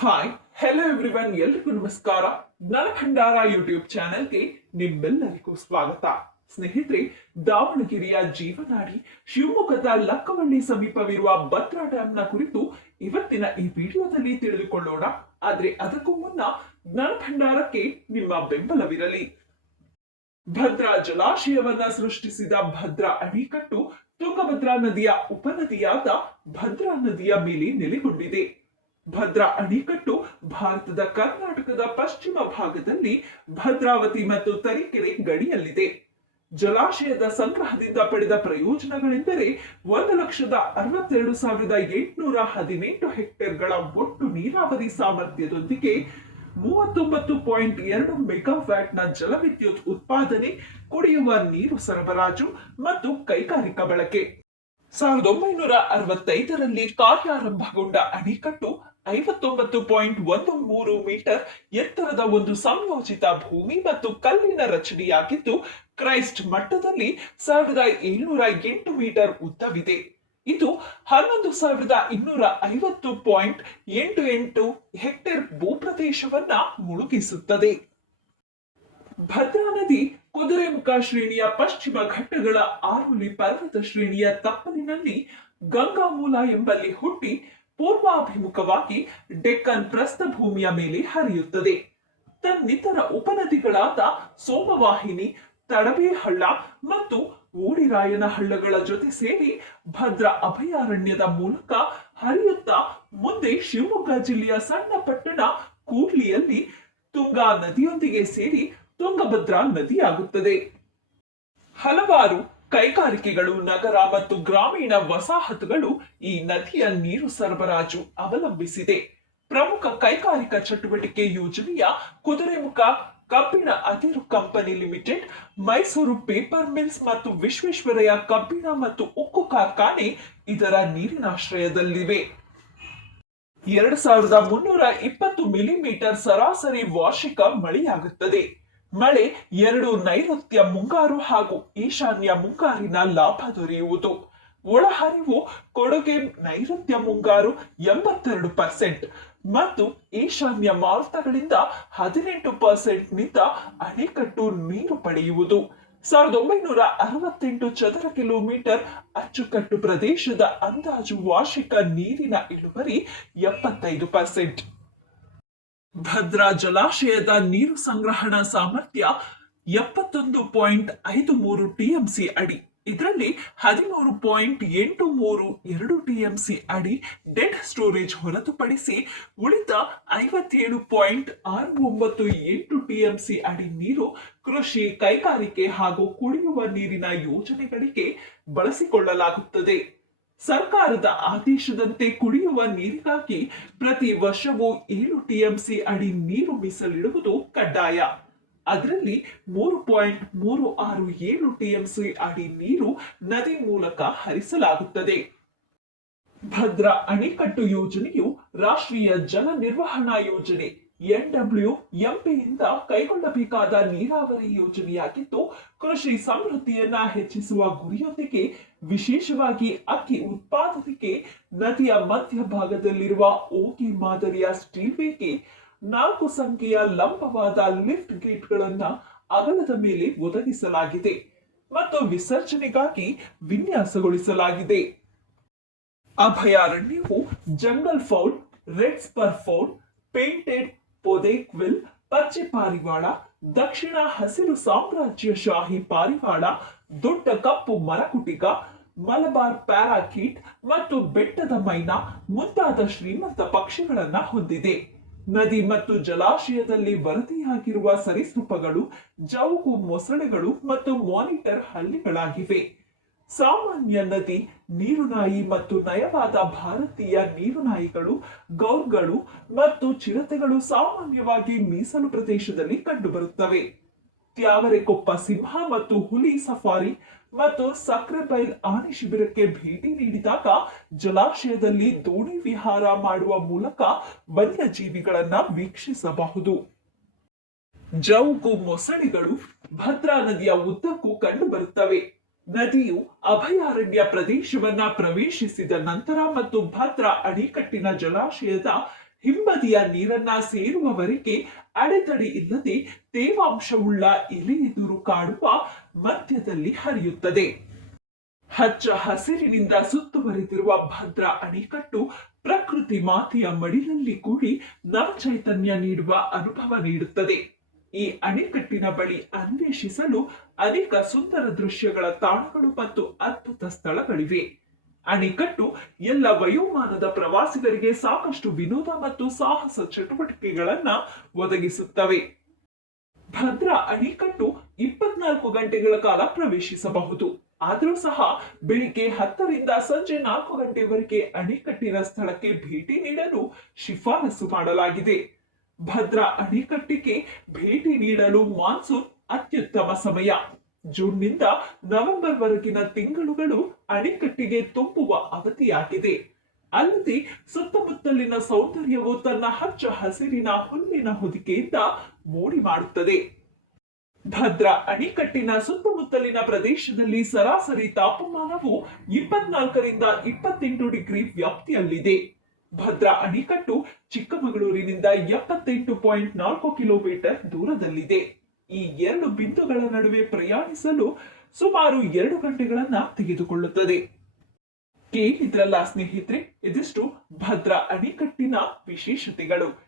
Hi hello everyone ಎಲ್ರಿಗೂ ನಮಸ್ಕಾರ. ನರಖಂಡಾರ YouTube ಚಾನೆಲ್ಗೆ ನಿಮ್ಮೆಲ್ಲರಿಗೂ ಸ್ವಾಗತ. ಸ್ನೇಹಿತರೆ, ದಾವಣಗೆರೆಯ ಜೀವನಾಡಿ ಶಿವಮೊಗ್ಗದ ಲಕ್ಕವಳ್ಳಿ ಸಮೀಪವಿರುವ ಭದ್ರಾ ನ ಕುರಿತು ಇವತ್ತಿನ ಈ ವಿಡಿಯೋದಲ್ಲಿ ತಿಳಿದುಕೊಳ್ಳೋಣ. ಆದ್ರೆ ಅದಕ್ಕೂ ಮುನ್ನ ಜ್ಞಾನಭಂಡಾರಕ್ಕೆ ನಿಮ್ಮ ಬೆಂಬಲವಿರಲಿ. ಭದ್ರಾ ಜಲಾಶಯವನ್ನ ಸೃಷ್ಟಿಸಿದ ಭದ್ರಾ ಅಣೆಕಟ್ಟು ತುಂಗಭದ್ರಾ ನದಿಯ ಉಪನದಿಯಾದ ಭದ್ರಾ ನದಿಯ ಮೇಲೆ ನೆಲೆಗೊಂಡಿದೆ. ಭದ್ರಾ ಅಣೆಕಟ್ಟು ಭಾರತದ ಕರ್ನಾಟಕದ ಪಶ್ಚಿಮ ಭಾಗದಲ್ಲಿ ಭದ್ರಾವತಿ ಮತ್ತು ತರೀಕೆರೆ ಗಡಿಯಲ್ಲಿದೆ. ಜಲಾಶಯದ ಸಂಗ್ರಹದಿಂದ ಪಡೆದ ಪ್ರಯೋಜನಗಳೆಂದರೆ ಒಂದು ಲಕ್ಷದ ಅರವತ್ತೆರಡು ಸಾವಿರದ ಎಂಟುನೂರ ಹದಿನೆಂಟು ಹೆಕ್ಟೇರ್ಗಳ ಒಟ್ಟು ನೀರಾವರಿ ಸಾಮರ್ಥ್ಯದೊಂದಿಗೆ ಮೂವತ್ತೊಂಬತ್ತು ಪಾಯಿಂಟ್ ಎರಡು ಮೆಗಾವ್ಯಾಟ್ನ ಜಲವಿದ್ಯುತ್ ಉತ್ಪಾದನೆ, ಕುಡಿಯುವ ನೀರು ಸರಬರಾಜು ಮತ್ತು ಕೈಗಾರಿಕಾ ಬಳಕೆ. ಸಾವಿರದ ಒಂಬೈನೂರ ಅರವತ್ತೈದರಲ್ಲಿ ಕಾರ್ಯಾರಂಭಗೊಂಡ ಅಣೆಕಟ್ಟು ಐವತ್ತೊಂಬತ್ತು ಪಾಯಿಂಟ್ ಒಂದು ಮೂರು ಮೀಟರ್ ಎತ್ತರದ ಒಂದು ಸಂಯೋಜಿತ ಭೂಮಿ ಮತ್ತು ಕಲ್ಲಿನ ರಚನೆಯಾಗಿದ್ದು, ಕ್ರೈಸ್ಟ್ ಮಟ್ಟದಲ್ಲಿ ಸಾವಿರದ ಏಳ್ನೂರ ಎಂಟು ಮೀಟರ್ ಉದ್ದವಿದೆ. ಇದು ಹನ್ನೊಂದು ಸಾವಿರದ ಇನ್ನೂರ ಐವತ್ತು ಪಾಯಿಂಟ್ ಎಂಟು ಎಂಟು ಹೆಕ್ಟೇರ್ ಭೂಪ್ರದೇಶವನ್ನ ಮುಳುಗಿಸುತ್ತದೆ. ಭದ್ರಾ ನದಿ ಕುದುರೆಮುಖ ಶ್ರೇಣಿಯ ಪಶ್ಚಿಮ ಘಟ್ಟಗಳ ಆರುಲಿ ಪರ್ವತ ಶ್ರೇಣಿಯ ತಪ್ಪಲಿನಲ್ಲಿ ಗಂಗಾಮೂಲ ಎಂಬಲ್ಲಿ ಹುಟ್ಟಿ ಪೂರ್ವಾಭಿಮುಖವಾಗಿ ಡೆಕ್ಕನ್ ಪ್ರಸ್ಥಭೂಮಿಯ ಮೇಲೆ ಹರಿಯುತ್ತದೆ. ತನ್ನಿತರ ಉಪನದಿಗಳಾದ ಸೋಮವಾಹಿನಿ, ತಡಬೇಹಳ್ಳ ಮತ್ತು ಓಡಿರಾಯನ ಹಳ್ಳಗಳ ಜೊತೆ ಸೇರಿ ಭದ್ರಾ ಅಭಯಾರಣ್ಯದ ಮೂಲಕ ಹರಿಯುತ್ತಾ ಮುಂದೆ ಶಿವಮೊಗ್ಗ ಜಿಲ್ಲೆಯ ಸಣ್ಣ ಪಟ್ಟಣ ಕೂಡ್ಲಿಯಲ್ಲಿ ತುಂಗಾ ನದಿಯೊಂದಿಗೆ ಸೇರಿ ತುಂಗಭದ್ರಾ ನದಿಯಾಗುತ್ತದೆ. ಹಲವಾರು ಕೈಗಾರಿಕೆಗಳು, ನಗರ ಮತ್ತು ಗ್ರಾಮೀಣ ವಸಾಹತುಗಳು ಈ ನದಿಯ ನೀರು ಸರಬರಾಜು ಅವಲಂಬಿಸಿದೆ. ಪ್ರಮುಖ ಕೈಗಾರಿಕಾ ಚಟುವಟಿಕೆ ಯೋಜನೆಯ ಕುದುರೆಮುಖ ಕಬ್ಬಿಣ ಅದಿರು company limited, Mysore paper mills ಮತ್ತು ವಿಶ್ವೇಶ್ವರಯ್ಯ ಕಬ್ಬಿಣ ಮತ್ತು ಉಕ್ಕು ಕಾರ್ಖಾನೆ ಇದರ ನೀರಿನಾಶ್ರಯದಲ್ಲಿವೆ. ಎರಡು ಸಾವಿರದ ಮುನ್ನೂರ ಇಪ್ಪತ್ತು ಮಿಲಿಮೀಟರ್ ಸರಾಸರಿ ವಾರ್ಷಿಕ ಮಳೆಯಾಗುತ್ತದೆ. ಮಳೆ ಎರಡು ನೈಋತ್ಯ ಮುಂಗಾರು ಹಾಗೂ ಈಶಾನ್ಯ ಮುಂಗಾರಿನ ಲಾಭ ದೊರೆಯುವುದು. ಒಳಹರಿವು ಕೊಡುಗೆ ನೈಋತ್ಯ ಮುಂಗಾರು ಎಂಬತ್ತೆರಡು ಪರ್ಸೆಂಟ್ ಮತ್ತು ಈಶಾನ್ಯ ಮಾರುತಗಳಿಂದ ಹದಿನೆಂಟು ಪರ್ಸೆಂಟ್ನಿಂದ ಅಣೆಕಟ್ಟು ನೀರು ಪಡೆಯುವುದು. ಸಾವಿರದ ಒಂಬೈನೂರ ಅರವತ್ತೆಂಟು ಚದರ ಕಿಲೋಮೀಟರ್ ಅಚ್ಚುಕಟ್ಟು ಪ್ರದೇಶದ ಅಂದಾಜು ವಾರ್ಷಿಕ ನೀರಿನ ಇಳುವರಿ ಎಪ್ಪತ್ತೈದು ಪರ್ಸೆಂಟ್ ಭದ್ರಾ ಜಲಾಶಯದ ನೀರು ಸಂಗ್ರಹಣಾ ಸಾಮರ್ಥ್ಯ ಎಪ್ಪತ್ತೊಂದು ಪಾಯಿಂಟ್ ಐದು ಮೂರು ಟಿಎಂಸಿ ಅಡಿ. ಇದರಲ್ಲಿ ಹದಿಮೂರು ಪಾಯಿಂಟ್ ಎಂಟು ಮೂರು ಎರಡು ಟಿಎಂಸಿ ಅಡಿ ಡೆಡ್ ಸ್ಟೋರೇಜ್ ಹೊರತುಪಡಿಸಿ ಉಳಿದ ಐವತ್ತೇಳು ಪಾಯಿಂಟ್ ಆರು ಒಂಬತ್ತು ಎಂಟು ಟಿಎಂಸಿ ಅಡಿ ನೀರು ಕೃಷಿ, ಕೈಗಾರಿಕೆ ಹಾಗೂ ಕುಡಿಯುವ ನೀರಿನ ಯೋಜನೆಗಳಿಗೆ ಬಳಸಿಕೊಳ್ಳಲಾಗುತ್ತದೆ. ಸರ್ಕಾರದ ಆದೇಶದಂತೆ ಕುಡಿಯುವ ನೀರಿಗಾಗಿ ಪ್ರತಿ ವರ್ಷವೂ ಏಳು ಟಿಎಂಸಿ ಅಡಿ ನೀರು ಮೀಸಲಿಡುವುದು ಕಡ್ಡಾಯ. ಅದರಲ್ಲಿ ಮೂರು ಪಾಯಿಂಟ್ ಮೂರು ಆರು ಏಳು ಟಿಎಂಸಿ ಅಡಿ ನೀರು ನದಿ ಮೂಲಕ ಹರಿಸಲಾಗುತ್ತದೆ. ಭದ್ರಾ ಅಣೆಕಟ್ಟು ಯೋಜನೆಯು ರಾಷ್ಟ್ರೀಯ ಜಲ ನಿರ್ವಹಣಾ ಯೋಜನೆ. ಎನ್ಡಬ್ಲ್ಯೂ ಎಂಪಿಯಿಂದ ಕೈಗೊಳ್ಳಬೇಕಾದ ನೀರಾವರಿ ಯೋಜನೆಯಾಗಿದ್ದು, ಕೃಷಿ ಸಮೃದ್ಧಿಯನ್ನ ಹೆಚ್ಚಿಸುವ ಗುರಿಯೊಂದಿಗೆ ವಿಶೇಷವಾಗಿ ಅಕ್ಕಿ ಉತ್ಪಾದನೆಗೆ ನದಿಯ ಮಧ್ಯಭಾಗದಲ್ಲಿರುವ ಓಕೆ ಮಾದರಿಯ ಸ್ಟೀಲ್ವೇಗೆ ನಾಲ್ಕು ಸಂಖ್ಯೆಯ ಲಂಬವಾದ ಲಿಫ್ಟ್ ಗೇಟ್ಗಳನ್ನ ಅಗಲದ ಮೇಲೆ ಒದಗಿಸಲಾಗಿದೆ ಮತ್ತು ವಿಸರ್ಜನೆಗಾಗಿ ವಿನ್ಯಾಸಗೊಳಿಸಲಾಗಿದೆ. ಅಭಯಾರಣ್ಯವು jungle fowl red spur fowl, painted ಪೊದೆಕ್ವಿಲ್, ಪಚ್ಚೆ ಪಾರಿವಾಳ, ದಕ್ಷಿಣ ಹಸಿರು ಸಾಮ್ರಾಜ್ಯ ಶಾಹಿ ಪಾರಿವಾಳ, ದೊಡ್ಡ ಕಪ್ಪು ಮರಕುಟಿಕ, ಮಲಬಾರ್ ಪ್ಯಾರಾಕೀಟ್ ಮತ್ತು ಬೆಟ್ಟದ ಮೈನಾ ಮುಂತಾದ ಶ್ರೀಮಂತ ಪಕ್ಷಿಗಳನ್ನ ಹೊಂದಿದೆ. ನದಿ ಮತ್ತು ಜಲಾಶಯದಲ್ಲಿ ವರದಿಯಾಗಿರುವ ಸರೀಸೃಪಗಳು ಜೌಗು ಮೊಸಳೆಗಳು ಮತ್ತು ಮಾನಿಟರ್ ಹಳ್ಳಿಗಳಾಗಿವೆ. ಸಾಮಾನ್ಯ ನದಿ ನೀರುನಾಯಿ ಮತ್ತು ನಯವಾದ ಭಾರತೀಯ ನೀರುನಾಯಿಗಳು, ಗೌರ್ಗಳು ಮತ್ತು ಚಿರತೆಗಳು ಸಾಮಾನ್ಯವಾಗಿ ಮೀಸಲು ಪ್ರದೇಶದಲ್ಲಿ ಕಂಡುಬರುತ್ತವೆ. ತ್ಯಾವರೆಕೊಪ್ಪ ಸಿಂಹ ಮತ್ತು ಹುಲಿ ಸಫಾರಿ ಮತ್ತು ಸಕ್ರೆಬೈಲ್ ಆನೆ ಶಿಬಿರಕ್ಕೆ ಭೇಟಿ ನೀಡಿದಾಗ ಜಲಾಶಯದಲ್ಲಿ ದೋಣಿ ವಿಹಾರ ಮಾಡುವ ಮೂಲಕ ವನ್ಯಜೀವಿಗಳನ್ನ ವೀಕ್ಷಿಸಬಹುದು. ಜೌಗು ಮೊಸಳೆಗಳು ಭದ್ರಾ ನದಿಯ ಉದ್ದಕ್ಕೂ ಕಂಡುಬರುತ್ತವೆ. ನದಿಯು ಅಭಯಾರಣ್ಯ ಪ್ರದೇಶವನ್ನ ಪ್ರವೇಶಿಸಿದ ನಂತರ ಮತ್ತು ಭದ್ರಾ ಅಣೆಕಟ್ಟಿನ ಜಲಾಶಯದ ಹಿಂಬದಿಯ ನೀರನ್ನ ಸೇರುವವರೆಗೆ ಅಡೆತಡೆ ಇಲ್ಲದೆ ತೇವಾಂಶವುಳ್ಳ ಎಲೆ ಎದುರು ಕಾಡುವ ಮಧ್ಯದಲ್ಲಿ ಹರಿಯುತ್ತದೆ. ಹಚ್ಚ ಹಸಿರಿನಿಂದ ಸುತ್ತುವರೆದಿರುವ ಭದ್ರ ಅಣೆಕಟ್ಟು ಪ್ರಕೃತಿ ಮಾತೆಯ ಮಡಿಲಲ್ಲಿ ಕೂಡಿ ನವಚೈತನ್ಯ ನೀಡುವ ಅನುಭವ ನೀಡುತ್ತದೆ. ಈ ಅಣೆಕಟ್ಟಿನ ಬಳಿ ಅನ್ವೇಷಿಸಲು ಅನೇಕ ಸುಂದರ ದೃಶ್ಯಗಳ ತಾಣಗಳು ಮತ್ತು ಅದ್ಭುತ ಸ್ಥಳಗಳಿವೆ. ಅಣೆಕಟ್ಟು ಎಲ್ಲ ವಯೋಮಾನದ ಪ್ರವಾಸಿಗರಿಗೆ ಸಾಕಷ್ಟು ವಿನೋದ ಮತ್ತು ಸಾಹಸ ಚಟುವಟಿಕೆಗಳನ್ನ ಒದಗಿಸುತ್ತವೆ. ಭದ್ರಾ ಅಣೆಕಟ್ಟು ಇಪ್ಪತ್ನಾಲ್ಕು ಗಂಟೆಗಳ ಕಾಲ ಪ್ರವೇಶಿಸಬಹುದು. ಆದರೂ ಸಹ ಬೆಳಿಗ್ಗೆ ಹತ್ತರಿಂದ ಸಂಜೆ ನಾಲ್ಕು ಗಂಟೆವರೆಗೆ ಅಣೆಕಟ್ಟಿನ ಸ್ಥಳಕ್ಕೆ ಭೇಟಿ ನೀಡಲು ಶಿಫಾರಸು ಮಾಡಲಾಗಿದೆ. ಭದ್ರಾ ಅಣೆಕಟ್ಟಿಗೆ ಭೇಟಿ ನೀಡಲು ಮಾನ್ಸೂನ್ ಅತ್ಯುತ್ತಮ ಸಮಯ. ಜೂನ್ನಿಂದ ನವೆಂಬರ್ ವರೆಗಿನ ತಿಂಗಳುಗಳು ಅಣೆಕಟ್ಟಿಗೆ ತುಂಬುವ ಅವಧಿಯಾಗಿದೆ. ಅಲ್ಲದೆ ಸುತ್ತಮುತ್ತಲಿನ ಸೌಂದರ್ಯವು ತನ್ನ ಹಚ್ಚ ಹಸಿರಿನ ಹುಲ್ಲಿನ ಹೊದಿಕೆಯಿಂದ ಮೋಡಿ ಮಾಡುತ್ತದೆ. ಭದ್ರಾ ಅಣೆಕಟ್ಟಿನ ಸುತ್ತಮುತ್ತಲಿನ ಪ್ರದೇಶದಲ್ಲಿ ಸರಾಸರಿ ತಾಪಮಾನವು ಇಪ್ಪತ್ನಾಲ್ಕರಿಂದ ಇಪ್ಪತ್ತೆಂಟು ಡಿಗ್ರಿ ವ್ಯಾಪ್ತಿಯಲ್ಲಿದೆ. ಭದ್ರಾ ಅಣೆಕಟ್ಟು ಚಿಕ್ಕಮಗಳೂರಿನಿಂದ ಎಪ್ಪತ್ತೆಂಟು ಪಾಯಿಂಟ್ ನಾಲ್ಕು ಕಿಲೋಮೀಟರ್ ದೂರದಲ್ಲಿದೆ. ಈ ಎರಡು ಬಿಂದುಗಳ ನಡುವೆ ಪ್ರಯಾಣಿಸಲು ಸುಮಾರು ಎರಡು ಗಂಟೆಗಳನ್ನ ತೆಗೆದುಕೊಳ್ಳುತ್ತದೆ. ಕೇಳಿದ್ರಲ್ಲ ಸ್ನೇಹಿತರೆ, ಇದಿಷ್ಟು ಭದ್ರಾ ಅಣೆಕಟ್ಟಿನ ವಿಶೇಷತೆಗಳು.